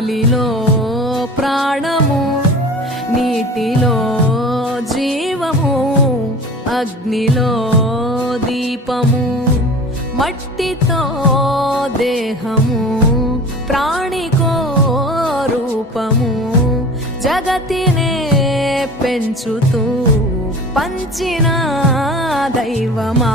గాలిలో ప్రాణము, నీటిలో జీవము, అగ్నిలో దీపము, మట్టితో దేహము, ప్రాణికో రూపము, జగతినే పెంచుతూ పంచిన దైవమా.